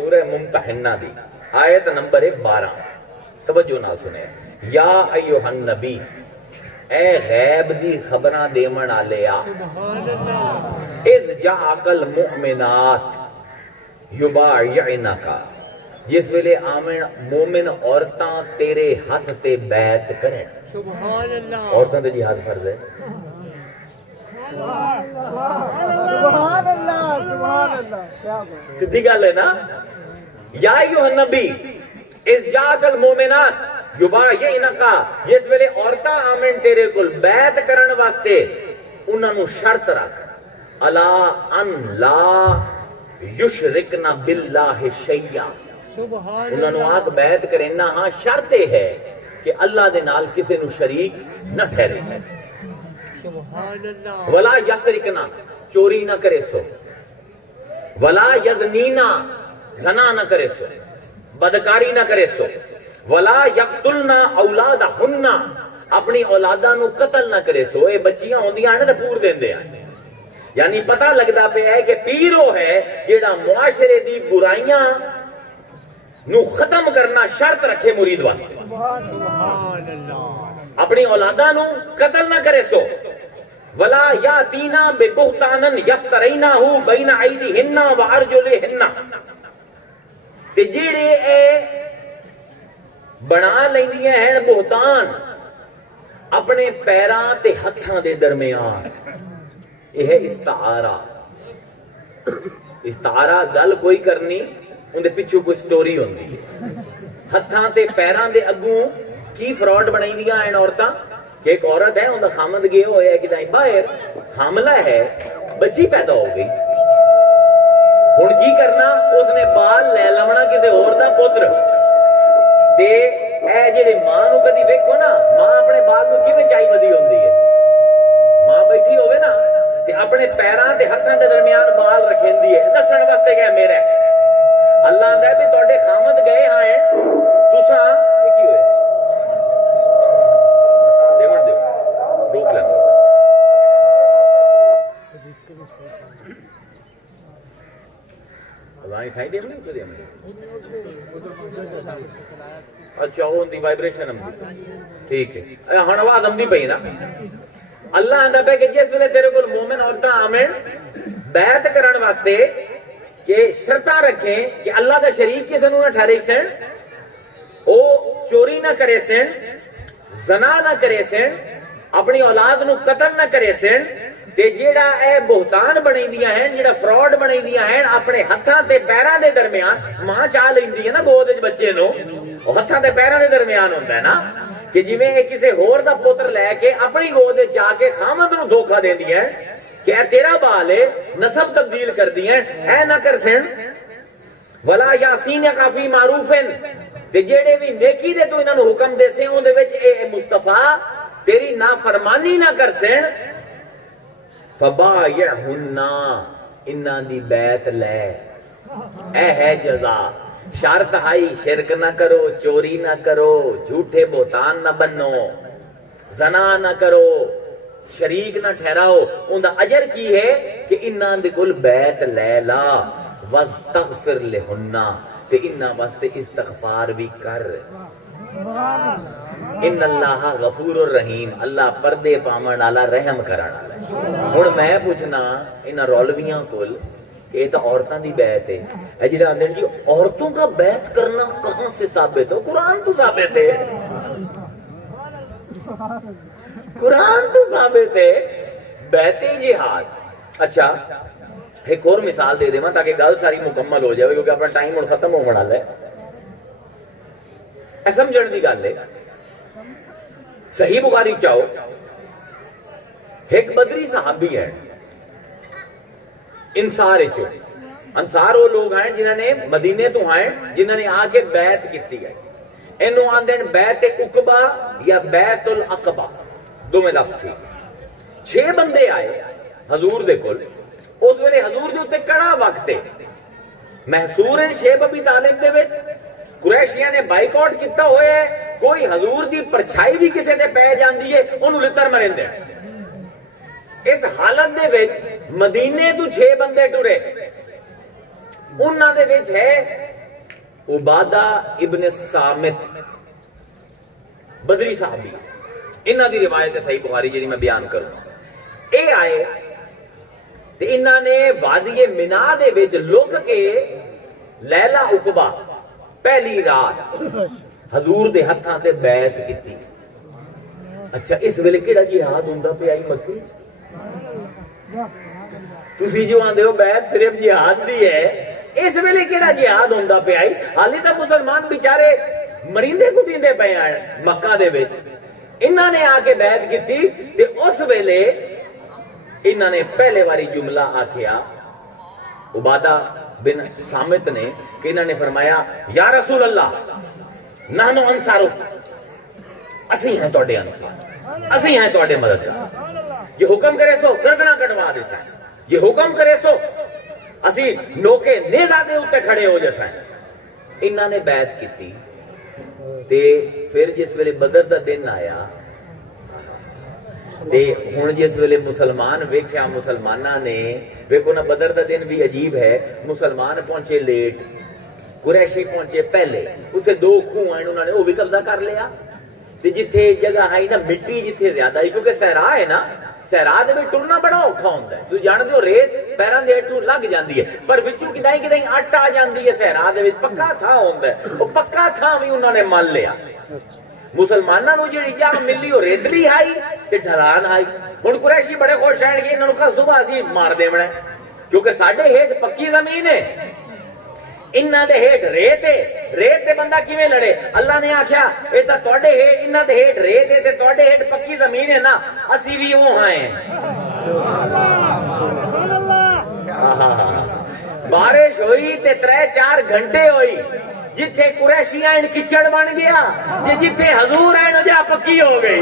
سورہ ممتحنہ دی آیت نمبر 12 توجہ نال سنے یا ایوہ النبی اے غیب دی خبراں دیمن آلیا اذ جاءک المؤمنات یبایعنکا جس ویلے آمن مومن عورتاں تیرے ہاتھ تے بیعت کریں سبحان اللہ عورتاں تے جہاد فرض ہے سبحان اللہ سبحان اللہ کیا بات سدھی گل ہے نا یا ایوہ النبی اذ جاءک المؤمنات یبایعنکا جس ویلے عورتاں آمن تیرے کل بیعت کرن واسطے انہاں نو شرط رکھ الا ان لا یشرکنا باللہ شیئا سبحان انہاں نو آگ بیعت کرنا ہاں شرط ہے کہ اللہ دے نال کسے نو شریک نہ ٹھہرے سبحان اللہ ولا یسرکنا چوری نہ کرے سو ولا یزنینا زنا نہ کرے سو بدکاری نہ کرے سو ولا یقتلنا اولادہن اپنی اولاداں نو قتل نہ کرے سو اے بچیاں ہوندیاں نے تے پور دیندے ہیں یعنی پتہ لگدا پہ ہے کہ پیرو ہے جیڑا معاشرے دی برائیاں نو ختم کرنا شرط رکھے مرید واسطے سبحان اللہ اپنی اولاداں نو قتل نہ کرے سو ولا یاتینا ببہتانن یفتریناہ بین ایدیہن وارجلہن تے جیڑے اے بنا لیندیاں ہیں بہتان اپنے پیراں تے ہتھاں دے درمیان یہ ہے استعارہ استعارہ گل کوئی کرنی ان دے پیچھو کوئی سٹوری ہوندی ہے ہتھاں تے پیراں دے اگوں کی فراڈ بنائی دیا ہیں عورتاں کہ ایک عورت ہے ان دا خامد گئے ہوئے ہے کہ دائیں باہر حاملہ ہے بچی پیدا ہو گئی ہن کی کرنا اس نے بال لے لمنا کسے اور دا پتر تے اے جڑے ماں نو کدی ویکھو نا ماں اپنے بال نو کیویں چائی بدی ہوندی ہے ماں بیٹھی ہوئے نا تے اپنے پیراں تے ہتھاں دے درمیان بال رکھیندی ہے دسن واسطے کہ میرا ہے اللہ آندا ہے بھی تواڈے خامد گئے ہاں تساں یہ کی ہوئے دیمن دیو روک لینا اللہ کھائی دیمن تو دیمن اچھا وہ دی وائبریشن ہم دی ٹھیک ہے ہن آواز ہم دی پئی نا اللہ آندا پہ کہ جس ویلے تیرے کول مومن عورتاں آمن بیعت کرن واسطے کہ شرطاں رکھیں کہ اللہ دا شریک کسے نوں نہ ٹھہرے سن او چوری نہ کرے سن زنا نہ کرے سن اپنی اولاد نو قتل نہ کرے سن تے جیڑا اے بہتان بنائیندیاں ہیں جیڑا فراڈ بنائیندیاں ہیں اپنے ہتھاں تے پیراں دے درمیان ماں چاہ لیندی ہے نا گود وچ بچے نو او ہتھاں تے پیراں دے درمیان ہوندا ہے نا کہ جویں کسے ہور دا پتر لے کے اپنی گود وچ جا کے خامد نو دھوکا دیندیاں ہیں کہ اے تیرا بال ہے نسب تبدیل کر دی ہیں اے نہ کر سن ولا یاسین کافی معروفن تے جیڑے بھی نیکی دے تو انہاں نو حکم دے سے اون دے وچ اے مصطفی تیری نافرمانی نہ کر سن فبایعہن انہاں دی بیعت لے اے ہے جزا شرط ہائی شرک نہ کرو چوری نہ کرو جھوٹے بہتان نہ بنو زنا نہ کرو شریک نہ ٹھہراؤ ان دا اجر کی ہے کہ انہاں دے کول بیعت لے لا واستغفر لہن تے انہاں واسطے استغفار بھی کر ان اللہ غفور الرحیم اللہ پردے پامن والا رحم کرن والا ہن میں پوچھنا انہاں رولویاں کول یہ تو عورتوں کی بیعت ہے اے جڑا آندے جی عورتوں کا بیعت کرنا کہاں سے ثابت ہو قرآن تو ثابت ہے قرآن تو ثابت ہے بیعت جہاد اچھا ایک اور مثال دے دے تاکہ گل ساری مکمل ہو جائے کیونکہ اپنا ٹائم ہن ختم ہونے والا ہے اے سمجھن دی گل ہے صحیح بخاری چاہو ایک بدری صحابی ہے انصار وہ لوگ ہیں جنہوں نے مدینے تو آئے جنہوں نے آ کے بیعت کیتی ہے انہوں آندے بیعت عقبہ یا بیعت العقبہ دو میں لفظ تھی 6 بندے آئے حضور دے کول اس ویلے حضور دے اوتے کڑا وقت ہے محصور ہیں شیب ابی طالب دے وچ قریشیاں نے بائیکاٹ کیتا ہوئے ہے کوئی حضور دی پرچھائی بھی کسے دے پہ جاندی ہے انہوں لتر مرندے اس حالت دے وچ مدینے تو 6 بندے ٹرے انہاں دے وچ ہے عبادہ ابن سامت بدری صحابی، انہاں دی روایت ہے صحیح بخاری جڑی میں بیان کروں. اے آئے تے انہاں نے وادی منا دے وچ لک کے لیلہ عقبہ پہلی رات حضور دے ہتھاں تے بیعت کیتی. اچھا اس ویلے کیڑا جہاد ہوندا پیا مکے وچ؟ تسی جو آندے ہو بیعت صرف جہاد دی ہے، اس ویلے کیڑا جہاد ہوندا پیا؟ حالی تک مسلمان بیچارے مریندے کٹیندے پے ہیں مکہ دے وچ. انہاں نے آ کے بیعت کیتی تے اس ویلے انہاں نے پہلے واری جملہ آکھیا عبادہ بن سامت نے کہ انہاں نے فرمایا یا رسول اللہ نحنو انصارک، اسی ہیں توڑے انصار، اسی ہیں توڑے مددگار. یہ حکم کرے تو گردناں کٹوا دے سائیں، یہ حکم کرے تو اسی نوکے نیزہ دے اوتے کھڑے ہو جیسا ہے. انہاں نے بیعت کیتی تے پھر جس ویلے بدر دا دن آیا تے ہن جس ویلے مسلمان ویکھیا مسلماناں نے ویکھو نا بدر دا دن بھی عجیب ہے. مسلمان پہنچے لیٹ، قریشی پہنچے پہلے، اتھے دو کھوہ ہیں انہوں نے وہ بھی قبضہ کر لیا. تے جتھے جگہ ہے نا مٹی جتھے زیادہ ہے کیونکہ صحرا ہے نا، صحرا دے وچ ٹرنا بڑا اوکھا ہوندا ہے. تو جاندے ہو ریت پیراں دے ہیٹھوں لگ جاندی ہے پر وچوں کدائیں کدائیں آٹا آ جاندی ہے. صحرا دے وچ پکا تھا ہوندا ہے، او پکا تھا بھی انہوں نے مل لیا. مسلماناں نوں جڑی جگہ ملی او ریتلی آئی تے ڈھلان آئی. ہن قریشی بڑے خوش ہیں کہ انہاں نوں کل صبح اسی مار دیونا ہے کیونکہ ساڈے ہیٹھ پکی زمین ہے، انہاں دے ہیٹھ ریت ہے. ریت تے بندہ کیویں لڑے؟ اللہ نے آکھیا اے تاں تواڈے ہیٹھ انہاں دے ہیٹھ ریت ہے تے تواڈے ہیٹھ پکی زمین ہے نا، اسی بھی وہ ہیں. بارش ہوئی تے 3-4 گھنٹے ہوئی، جتھے قریشی ہیں کچڑ بن گیا، جتھے حضور ہیں جا پکی ہو گئی.